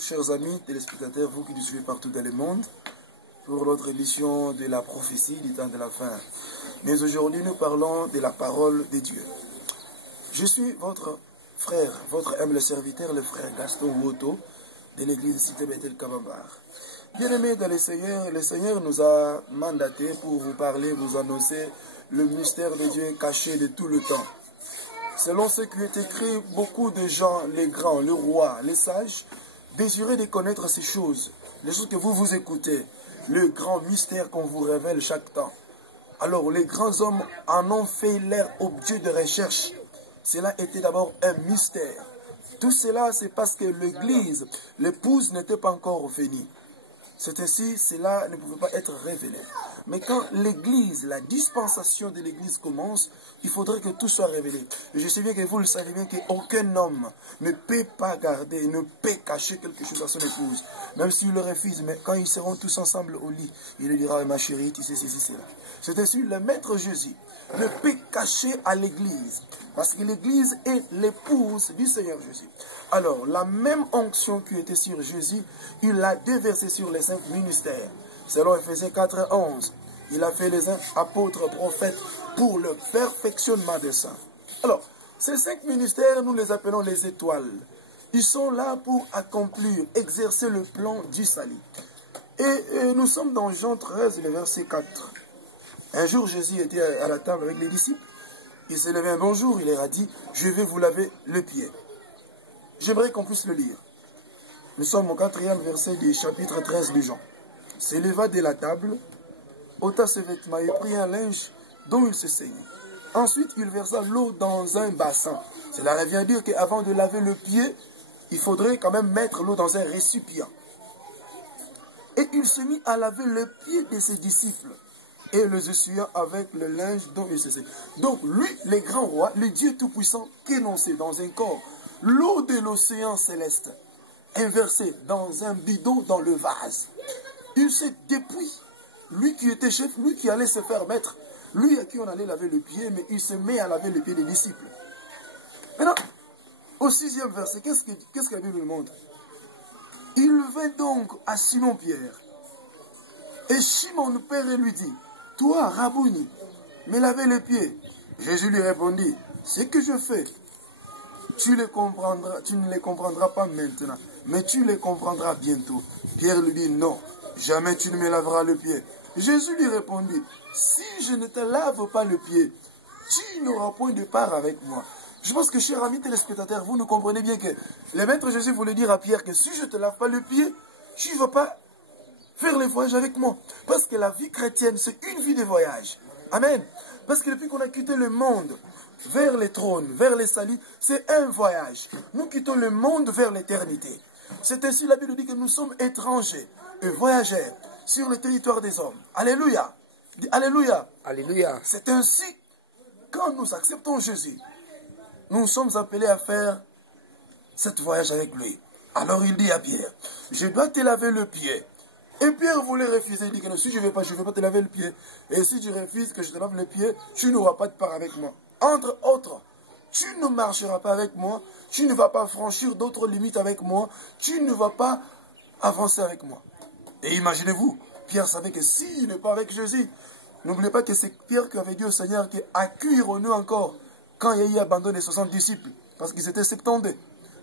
chers amis téléspectateurs, vous qui nous suivez partout dans le monde, pour notre émission de la prophétie du temps de la fin. Mais aujourd'hui, nous parlons de la parole de Dieu. Je suis votre frère, votre humble serviteur, le frère Gaston Woto, de l'église Cité Bethel Kabambar. Bien-aimés dans le Seigneur nous a mandaté pour vous parler, vous annoncer le mystère de Dieu caché de tout le temps. Selon ce qui est écrit, beaucoup de gens, les grands, les rois, les sages, désiraient de connaître ces choses, les choses que vous écoutez, le grand mystère qu'on vous révèle chaque temps. Alors, les grands hommes en ont fait leur objet de recherche. Cela était d'abord un mystère. Tout cela, c'est parce que l'Église, l'épouse n'était pas encore venue. C'est ainsi, cela ne pouvait pas être révélé. Mais quand l'Église, la dispensation de l'Église commence, il faudrait que tout soit révélé. Et je sais bien que vous le savez bien qu'aucun homme ne peut pas garder, ne peut cacher quelque chose à son épouse. Même s'il le refuse, mais quand ils seront tous ensemble au lit, il lui dira, ma chérie, tu sais ceci, c'est là. C'est ainsi, le Maître Jésus ne peut cacher à l'Église. Parce que l'Église est l'épouse du Seigneur Jésus. Alors, la même onction qui était sur Jésus, il l'a déversée sur les 5 ministères. Selon Ephésiens 4:11, il a fait les apôtres, prophètes pour le perfectionnement des saints. Alors, ces 5 ministères, nous les appelons les étoiles. Ils sont là pour accomplir, exercer le plan du salut. Et nous sommes dans Jean 13, le verset 4. Un jour, Jésus était à la table avec les disciples. Il s'est levé un bonjour, il leur a dit, je vais vous laver le pied. J'aimerais qu'on puisse le lire. Nous sommes au 4e verset du chapitre 13 de Jean. Il se leva de la table, ôta ses vêtements et prit un linge dont il se saignait. Ensuite, il versa l'eau dans un bassin. Cela revient dire qu'avant de laver le pied, il faudrait quand même mettre l'eau dans un récipient. Et il se mit à laver le pied de ses disciples et les essuyant avec le linge dont il se saignait. Donc, lui, le grand roi, le Dieu Tout-Puissant, qu'énoncé dans un corps, l'eau de l'océan céleste, inversée dans un bidon dans le vase. Il s'est depuis, lui qui était chef, lui qui allait se faire mettre, lui à qui on allait laver le pied, mais il se met à laver le pied des disciples. Maintenant, au 6e verset, qu'est-ce que la Bible nous montre? Il vint donc à Simon-Pierre, et Simon Père lui dit, toi, Rabouni, me laver les pieds. Jésus lui répondit, ce que je fais, tu ne les comprendras pas maintenant, mais tu les comprendras bientôt. Pierre lui dit, non, jamais tu ne me laveras le pied. Jésus lui répondit, si je ne te lave pas le pied, tu n'auras point de part avec moi. Je pense que, chers amis téléspectateurs, vous nous comprenez bien que le Maître Jésus voulait dire à Pierre que si je ne te lave pas le pied, tu ne vas pas faire les voyages avec moi. Parce que la vie chrétienne, c'est une vie de voyage. Amen. Parce que depuis qu'on a quitté le monde vers les trônes, vers les saluts, c'est un voyage. Nous quittons le monde vers l'éternité. C'est ainsi la Bible dit que nous sommes étrangers et voyageurs sur le territoire des hommes. Alléluia. Alléluia. Alléluia. C'est ainsi, quand nous acceptons Jésus, nous sommes appelés à faire ce voyage avec lui. Alors il dit à Pierre, je dois te laver le pied. Et Pierre voulait refuser, il dit que non, si je ne vais pas te laver le pied. Et si tu refuses que je te lave le pied, tu n'auras pas de part avec moi. Entre autres, tu ne marcheras pas avec moi, tu ne vas pas franchir d'autres limites avec moi, tu ne vas pas avancer avec moi. Et imaginez-vous, Pierre savait que s'il n'est pas avec Jésus, n'oubliez pas que c'est Pierre qui avait dit au Seigneur que accueillons-nous encore quand il y a eu abandon des 60 disciples, parce qu'ils étaient 72.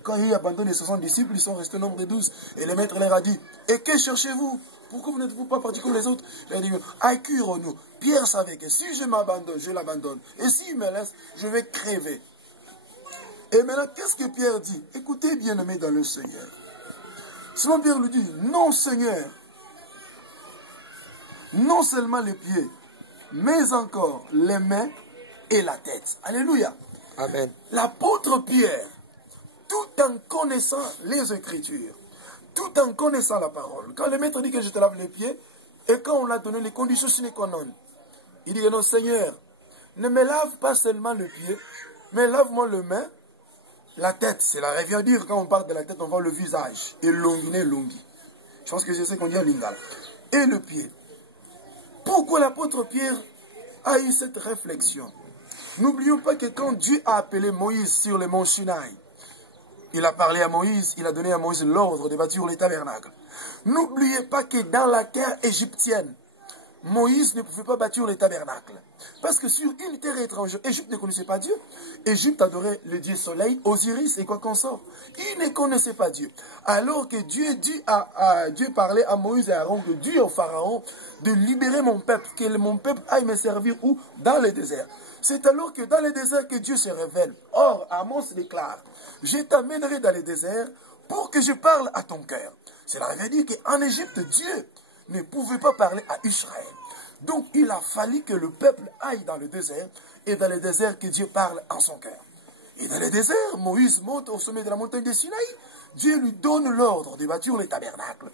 Quand il y a eu abandon des 60 disciples, ils sont restés au nombre de 12. Et le Maître leur a dit, et que cherchez-vous? Pourquoi vous n'êtes-vous pas partis comme les autres? Il a dit, accueillons-nous. Pierre savait que si je m'abandonne, je l'abandonne. Et s'il me laisse, je vais crever. Et maintenant, qu'est-ce que Pierre dit? Écoutez, bien-aimés dans le Seigneur. Simon Pierre lui dit, non Seigneur, non seulement les pieds, mais encore les mains et la tête. Alléluia. Amen. L'apôtre Pierre, tout en connaissant les Écritures, tout en connaissant la parole, quand le Maître dit que je te lave les pieds, et quand on l'a donné les conditions sine qua non, il dit non Seigneur, ne me lave pas seulement le pied, mais lave-moi le main, la tête. Cela revient dire, quand on parle de la tête, on voit le visage, et longi. Je pense que c'est ce qu'on dit en lingala. Et le pied. Pourquoi l'apôtre Pierre a eu cette réflexion? N'oublions pas que quand Dieu a appelé Moïse sur le mont Sinaï, il a parlé à Moïse, il a donné à Moïse l'ordre de bâtir les tabernacles. N'oubliez pas que dans la terre égyptienne, Moïse ne pouvait pas bâtir les tabernacles. Parce que sur une terre étrangère, Égypte ne connaissait pas Dieu. Égypte adorait le dieu soleil, Osiris et quoi qu'on sorte. Il ne connaissait pas Dieu. Alors que Dieu parlait à Moïse et à Aaron, que Dieu au Pharaon, de libérer mon peuple, que mon peuple aille me servir où? Dans le désert. C'est alors que dans le désert que Dieu se révèle. Or, Amos déclare, je t'amènerai dans le désert pour que je parle à ton cœur. Cela veut dire qu'en Égypte, Dieu ne pouvait pas parler à Israël. Donc, il a fallu que le peuple aille dans le désert, et dans le désert que Dieu parle en son cœur. Et dans le désert, Moïse monte au sommet de la montagne de Sinaï. Dieu lui donne l'ordre de bâtir les tabernacles.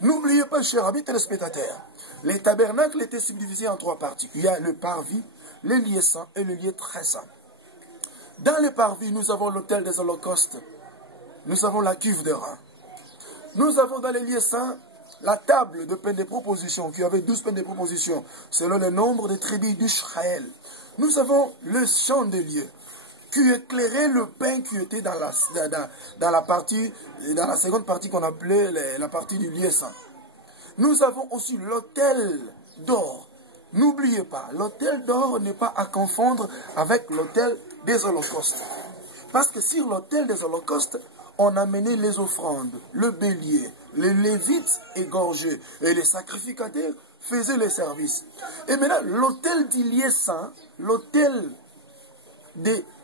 N'oubliez pas, chers amis téléspectateurs, les tabernacles étaient subdivisés en 3 parties. Il y a le parvis, le lieu saint et le lieu très saint. Dans le parvis, nous avons l'autel des holocaustes. Nous avons la cuve de rein. Nous avons dans les lieux saints la table de pain de proposition, qui avait 12 pains de proposition, selon le nombre de tribus d'Israël. Nous avons le chandelier, qui éclairait le pain qui était dans la seconde partie qu'on appelait la partie du lieu saint. Nous avons aussi l'autel d'or. N'oubliez pas, l'autel d'or n'est pas à confondre avec l'autel des holocaustes. Parce que sur l'autel des holocaustes, on amenait les offrandes, le bélier, les lévites égorgés et les sacrificateurs faisaient les services. Et maintenant, l'autel du lieu saint, l'autel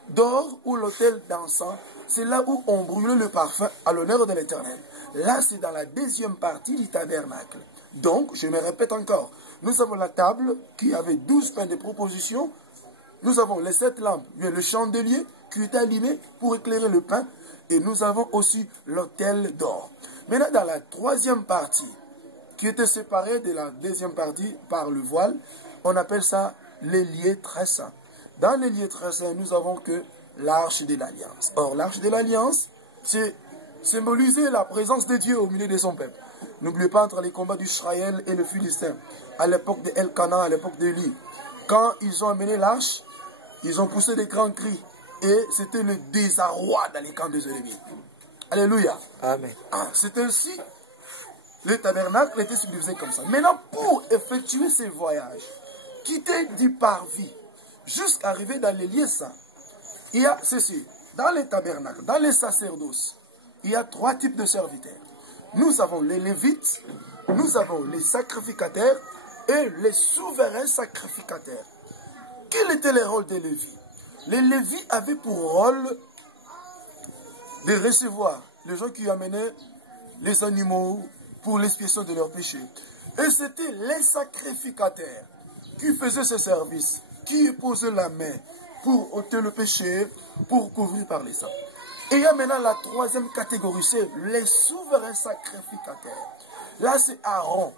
d'or ou l'autel d'encens, c'est là où on brûlait le parfum à l'honneur de l'Éternel. Là, c'est dans la deuxième partie du tabernacle. Donc, je me répète encore, nous avons la table qui avait 12 pains de proposition. Nous avons les 7 lampes, le chandelier qui était allumé pour éclairer le pain. Et nous avons aussi l'autel d'or. Maintenant, dans la troisième partie, qui était séparée de la deuxième partie par le voile, on appelle ça les lieux très saints. Dans les lieux très saints, nous avons que l'arche de l'Alliance. Or, l'arche de l'Alliance, c'est symboliser la présence de Dieu au milieu de son peuple. N'oubliez pas entre les combats d'Israël et le Philistin, à l'époque de Elkanah, à l'époque d'Élie. Quand ils ont amené l'arche, ils ont poussé des grands cris. Et c'était le désarroi dans les camps des ennemis. Alléluia. Amen. C'est ainsi, le tabernacle était subdivisé comme ça. Maintenant, pour effectuer ces voyages, quitter du parvis jusqu'à arriver dans les lieux saints, il y a ceci. Dans les tabernacles, dans les sacerdoces, il y a 3 types de serviteurs. Nous avons les lévites, nous avons les sacrificateurs et les souverains sacrificateurs. Quel était le rôle des lévites? Les Lévites avaient pour rôle de recevoir les gens qui amenaient les animaux pour l'expiation de leurs péchés. Et c'était les sacrificateurs qui faisaient ce service, qui posaient la main pour ôter le péché, pour couvrir par les sangs. Et il y a maintenant la troisième catégorie, c'est les souverains sacrificateurs. Là, c'est Aaron.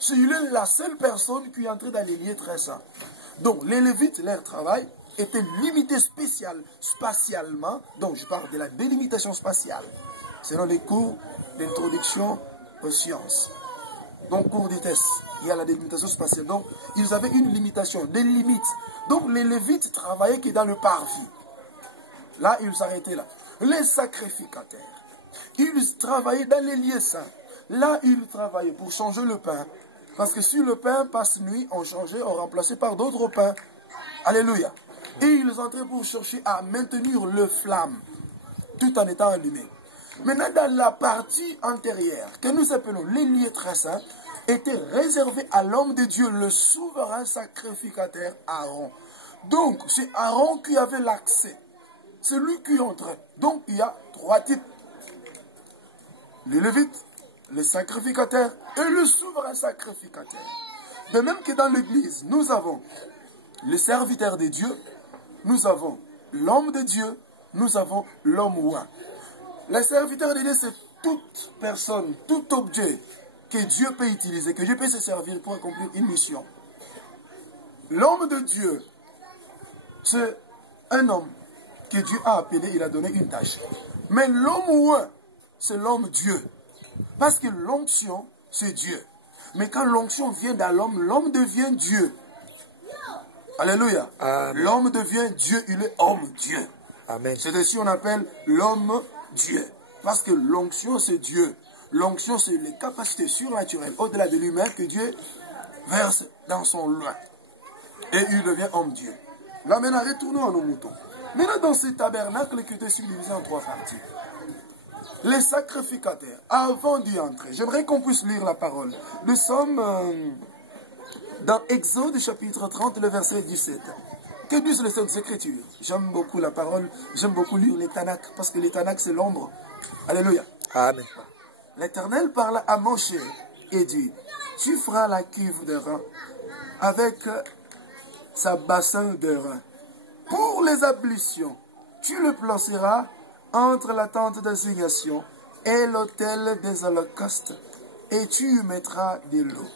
C'est la seule personne qui est entrée dans les lieux très saints. Donc, les Lévites, leur travail était limité spatialement, donc je parle de la délimitation spatiale, selon les cours d'introduction aux sciences. Donc, cours des tests, il y a la délimitation spatiale. Donc, ils avaient une limitation, des limites. Donc, les Lévites travaillaient que dans le parvis. Là, ils s'arrêtaient là. Les sacrificateurs, ils travaillaient dans les lieux saints. Là, ils travaillaient pour changer le pain. Parce que si le pain passe nuit, on changeait, on remplaçait par d'autres pains. Alléluia. Et ils entraient pour chercher à maintenir le flamme, tout en étant allumé. Maintenant, dans la partie antérieure, que nous appelons les lieux très saints, était réservé à l'homme de Dieu, le souverain sacrificateur Aaron. Donc, c'est Aaron qui avait l'accès. C'est lui qui entrait. Donc, il y a 3 types. Les Lévites, les sacrificateurs et le souverain sacrificateur. De même que dans l'Église, nous avons les serviteurs de Dieu, nous avons l'homme de Dieu, nous avons l'homme oint. Les serviteurs de Dieu, c'est toute personne, tout objet que Dieu peut utiliser, que Dieu peut se servir pour accomplir une mission. L'homme de Dieu, c'est un homme que Dieu a appelé, il a donné une tâche. Mais l'homme oint, c'est l'homme Dieu. Parce que l'onction, c'est Dieu. Mais quand l'onction vient dans l'homme, l'homme devient Dieu. Alléluia. L'homme devient Dieu, il est homme Dieu. Amen. C'est ainsi qu'on appelle l'homme Dieu. Parce que l'onction, c'est Dieu. L'onction, c'est les capacités surnaturelles au-delà de l'humain que Dieu verse dans son loin. Et il devient homme-Dieu. Là, maintenant, retournons à nos moutons. Maintenant, dans ce tabernacle qui était subdivisé en 3 parties, les sacrificateurs, avant d'y entrer, j'aimerais qu'on puisse lire la parole. Nous sommes dans Exode chapitre 30, le verset 17. Que disent les Saintes Écritures? J'aime beaucoup la parole, j'aime beaucoup lire les Tanakh, parce que les Tanakh, c'est l'ombre. Alléluia. Amen. L'Éternel parle à Moïse et dit, tu feras la cuve de rein avec sa bassin de rein. Pour les ablutions, tu le placeras entre la tente d'assignation et l'autel des holocaustes, et tu y mettras de l'eau,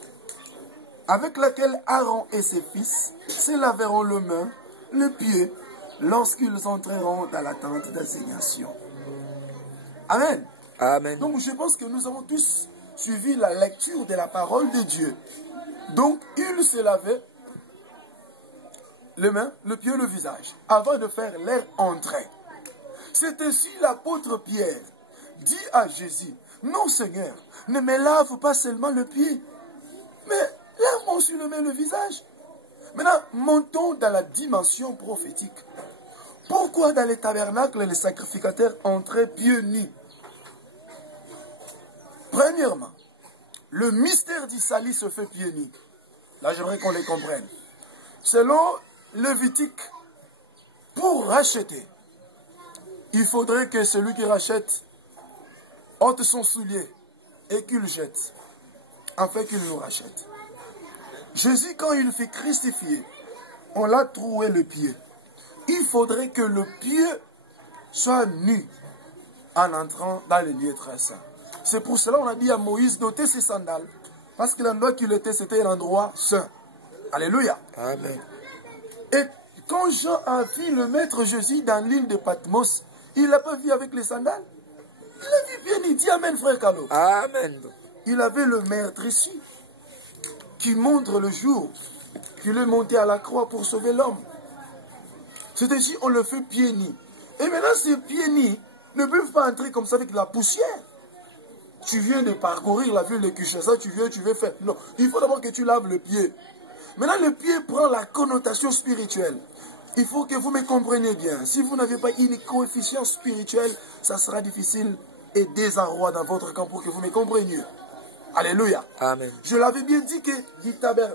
avec laquelle Aaron et ses fils se laveront les mains, les pieds, lorsqu'ils entreront dans la tente d'assignation. Amen. Amen. Donc je pense que nous avons tous suivi la lecture de la parole de Dieu. Donc ils se lavaient les mains, le pied, le visage, avant de faire leur entrée. C'est ainsi l'apôtre Pierre dit à Jésus, non Seigneur, ne me lave pas seulement le pied, mais lave-moi aussi le main, le visage. Maintenant, montons dans la dimension prophétique. Pourquoi dans les tabernacles, les sacrificateurs entraient pieds nus? Premièrement, le mystère d'Isali se fait pieds nus. Là, j'aimerais qu'on les comprenne. Selon Lévitique, pour racheter, il faudrait que celui qui rachète ôte son soulier et qu'il jette, afin qu'il nous rachète. Jésus, quand il fut crucifié, on l'a troué le pied. Il faudrait que le pied soit nu en entrant dans les lieux très saints. C'est pour cela qu'on a dit à Moïse d'ôter ses sandales, parce que l'endroit qu'il était, c'était l'endroit saint. Alléluia. Amen. Et quand Jean a vu le maître Jésus dans l'île de Patmos, il l'a pas vu avec les sandales. Il l'a vu bien, il dit Amen, frère Carlo. Amen. Il avait le maître ici, qui montre le jour qu'il est monté à la croix pour sauver l'homme. C'est ainsi on le fait pieds nus. Et maintenant, ces pieds nus ne peuvent pas entrer comme ça avec la poussière. Tu viens de parcourir la ville de Kinshasa, tu veux faire. Non, il faut d'abord que tu laves le pied. Maintenant, le pied prend la connotation spirituelle. Il faut que vous me compreniez bien. Si vous n'avez pas une coefficient spirituel, ça sera difficile et désarroi dans votre camp pour que vous me compreniez. Alléluia. Amen. Je l'avais bien dit que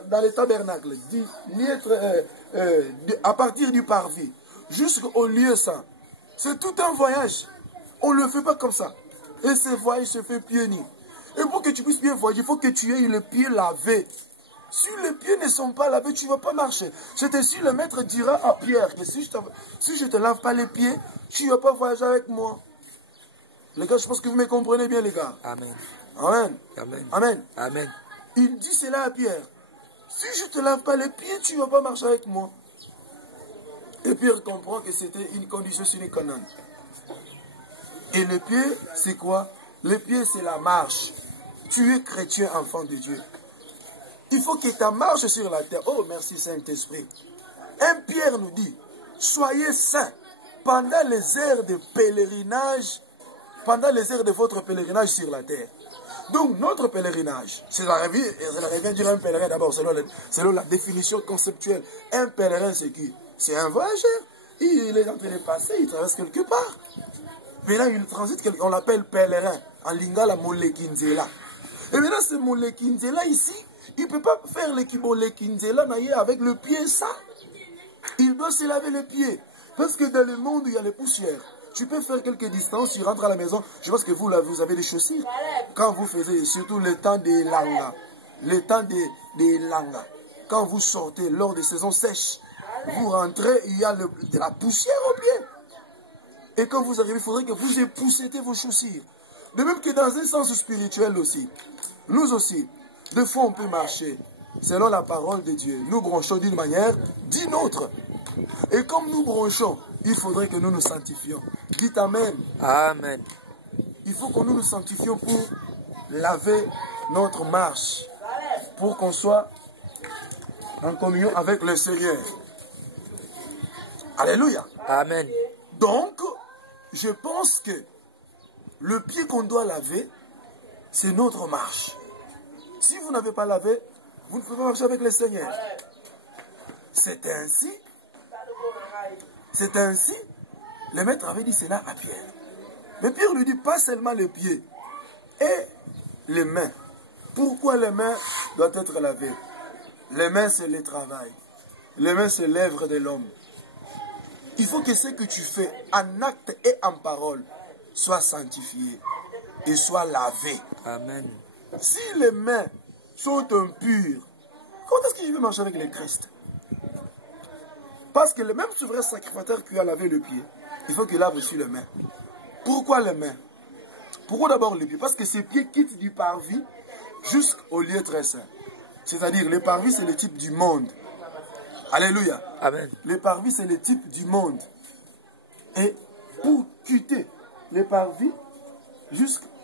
dans les tabernacles, à partir du parvis jusqu'au lieu saint, c'est tout un voyage. On ne le fait pas comme ça. Et ce voyage se fait pieds nus. Et pour que tu puisses bien voyager, il faut que tu aies les pieds lavés. Si les pieds ne sont pas lavés, tu ne vas pas marcher. C'est ainsi le maître dira à Pierre que si je ne te lave pas les pieds, tu ne vas pas voyager avec moi. Les gars, je pense que vous me comprenez bien, les gars. Amen. Amen. Amen. Amen. Amen. Il dit cela à Pierre. Si je ne te lave pas les pieds, tu ne vas pas marcher avec moi. Et Pierre comprend que c'était une condition sine qua non. Et le pied, c'est quoi? Le pied, c'est la marche. Tu es chrétien, enfant de Dieu. Il faut que ta marche sur la terre. Oh, merci Saint-Esprit. Un Pierre nous dit, soyez saints pendant les heures de pèlerinage, pendant les heures de votre pèlerinage sur la terre. Donc, notre pèlerinage, ça revient dire un pèlerin d'abord, selon la définition conceptuelle. Un pèlerin, c'est qui? C'est un voyageur. Il est en train de passer, il traverse quelque part. Maintenant, il transite, on l'appelle pèlerin. En lingala, molekinzela. Et maintenant, ce molekinzela ici, il ne peut pas faire l'équibolekinzela avec le pied sale. Il doit se laver les pieds. Parce que dans le monde, il y a les poussières. Tu peux faire quelques distances, tu rentres à la maison. Je pense que vous avez des chaussures. Quand vous faisiez, surtout le temps des langas, quand vous sortez lors des saisons sèches, vous rentrez, il y a de la poussière au pied. Et quand vous arrivez, il faudrait que vous époussez vos chaussures. De même que dans un sens spirituel aussi, nous aussi, des fois on peut marcher selon la parole de Dieu. Nous bronchons d'une manière, d'une autre. Et comme nous bronchons, il faudrait que nous nous sanctifions. Dites Amen. Amen. Il faut que nous nous sanctifions pour laver notre marche. Pour qu'on soit en communion avec le Seigneur. Alléluia. Amen. Donc, je pense que le pied qu'on doit laver, c'est notre marche. Si vous n'avez pas lavé, vous ne pouvez pas marcher avec le Seigneur. C'est ainsi, le maître avait dit cela à Pierre. Mais Pierre lui dit pas seulement les pieds et les mains. Pourquoi les mains doivent être lavées? Les mains, c'est le travail. Les mains, c'est l'œuvre de l'homme. Il faut que ce que tu fais en acte et en parole soit sanctifié et soit lavé. Amen. Si les mains sont impures, comment est-ce que je vais marcher avec le Christ? Parce que le même souverain sacrificateur qui a lavé le pied, il faut qu'il lave aussi les mains. Pourquoi les mains? Pourquoi d'abord les pieds? Parce que ces pieds quittent du parvis jusqu'au lieu très saint. C'est-à-dire, le parvis, c'est le type du monde. Alléluia. Amen. Le parvis, c'est le type du monde. Et pour quitter le parvis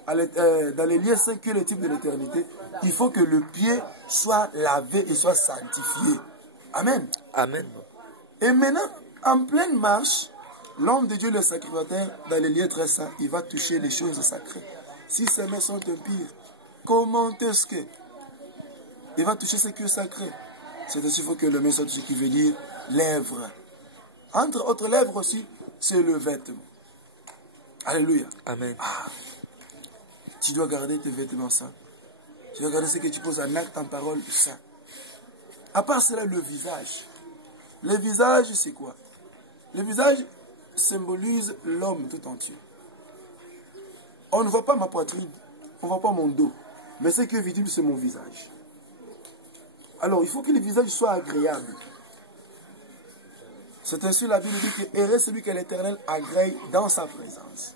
dans les lieux saints qui est le type de l'éternité, il faut que le pied soit lavé et soit sanctifié. Amen. Amen. Et maintenant, en pleine marche, l'homme de Dieu, le sacrificateur, dans les lieux très saints, il va toucher les choses sacrées. Si ses mains sont impures, comment est-ce que il va toucher ce qui est sacré? C'est ainsi qu'il faut que le main soit touché, qui veut dire lèvres. Entre autres lèvres aussi, c'est le vêtement. Alléluia. Amen. Tu dois garder tes vêtements saints. Tu dois garder ce que tu poses en acte, en parole, saint. À part cela, le visage. Le visage, c'est quoi? Le visage symbolise l'homme tout entier. On ne voit pas ma poitrine, on ne voit pas mon dos. Mais ce qui est visible, c'est mon visage. Alors, il faut que le visage soit agréable. C'est ainsi la Bible dit que heureux celui que l'Éternel agrée dans sa présence.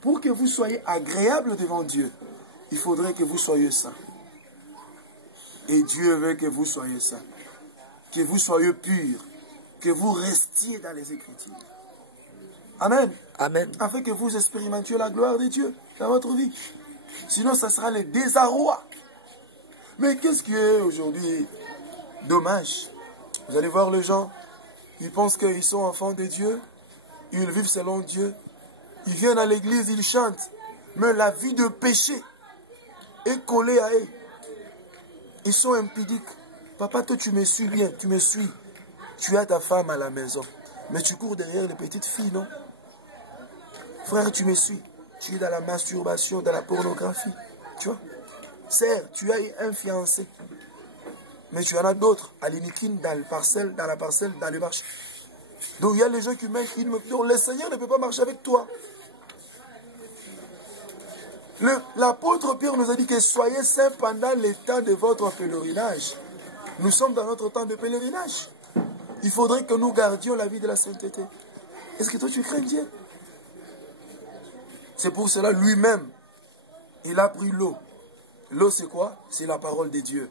Pour que vous soyez agréable devant Dieu, il faudrait que vous soyez saints. Et Dieu veut que vous soyez saints. Que vous soyez purs. Que vous restiez dans les Écritures. Amen. Amen. Afin que vous expérimentiez la gloire de Dieu dans votre vie. Sinon, ça sera le désarroi. Mais qu'est-ce qui est aujourd'hui dommage? Vous allez voir les gens, ils pensent qu'ils sont enfants de Dieu, ils vivent selon Dieu, ils viennent à l'église, ils chantent, mais la vie de péché est collée à eux. Ils sont impudiques. Papa, toi tu me suis bien, tu me suis. Tu as ta femme à la maison, mais tu cours derrière les petites filles, non? Frère, tu me suis. Tu es dans la masturbation, dans la pornographie. Tu vois? Sœur, tu as eu un fiancé. Mais tu en as d'autres, à l'iniquine, dans la parcelle, dans le marché. Donc il y a les gens qui mettent, donc le Seigneur ne peut pas marcher avec toi. L'apôtre Pierre nous a dit que soyez saints pendant le temps de votre pèlerinage. Nous sommes dans notre temps de pèlerinage. Il faudrait que nous gardions la vie de la sainteté. Est-ce que toi tu crains Dieu? C'est pour cela lui-même, il a pris l'eau. L'eau c'est quoi? C'est la parole de Dieu.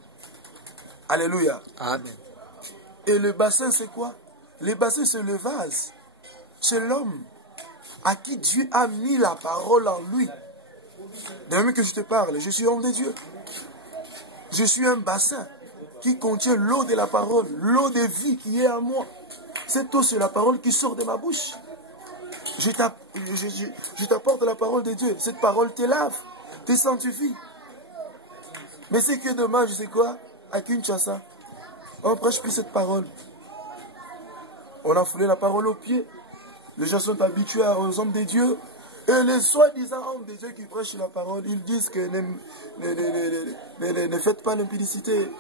Alléluia. Amen. Et le bassin c'est quoi? Le bassin c'est le vase. C'est l'homme à qui Dieu a mis la parole en lui. De même que je te parle, je suis homme de Dieu. Je suis un bassin qui contient l'eau de la parole, l'eau de vie qui est en moi. Cette eau, c'est la parole qui sort de ma bouche. Je t'apporte la parole de Dieu. Cette parole te lave, te sanctifie. Mais ce qui est dommage, c'est quoi? À Kinshasa, on ne prêche plus cette parole. On a foulé la parole aux pieds. Les gens sont habitués aux hommes de Dieu. Et les soi-disant hommes de Dieu qui prêchent la parole, ils disent que ne faites pas l'impudicité,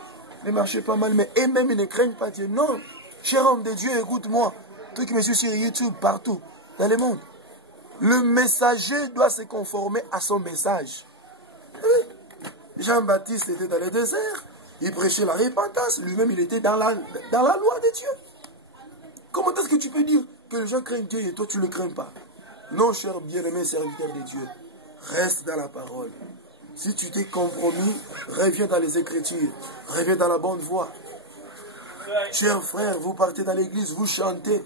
ne marchez pas mal, mais eux-mêmes ils ne craignent pas Dieu. Non, cher homme de Dieu, écoute-moi. Toi qui me suis sur YouTube, partout, dans le monde. Le messager doit se conformer à son message. Oui. Jean-Baptiste était dans le désert, il prêchait la repentance, lui-même il était dans la loi de Dieu. Comment est-ce que tu peux dire que les gens craignent Dieu et toi tu ne le crains pas? Non, cher bien-aimé serviteur de Dieu, reste dans la parole. Si tu t'es compromis, reviens dans les Écritures, reviens dans la bonne voie. Chers frères, vous partez dans l'église, vous chantez,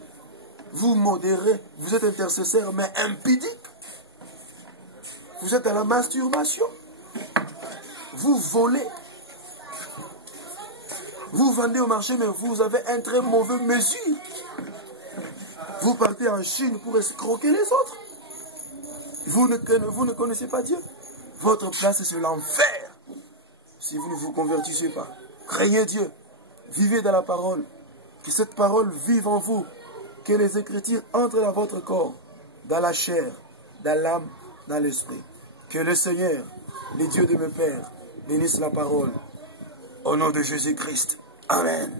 vous modérez, vous êtes intercesseur, mais impudique. Vous êtes à la masturbation. Vous volez. Vous vendez au marché, mais vous avez un très mauvais mesure. Vous partez en Chine pour escroquer les autres. Vous ne connaissez pas Dieu. Votre place, c'est l'enfer. Si vous ne vous convertissez pas, craignez Dieu. Vivez dans la parole. Que cette parole vive en vous. Que les Écritures entrent dans votre corps, dans la chair, dans l'âme, dans l'esprit. Que le Seigneur, le Dieu de mes pères, bénisse la parole. Au nom de Jésus-Christ. Amen.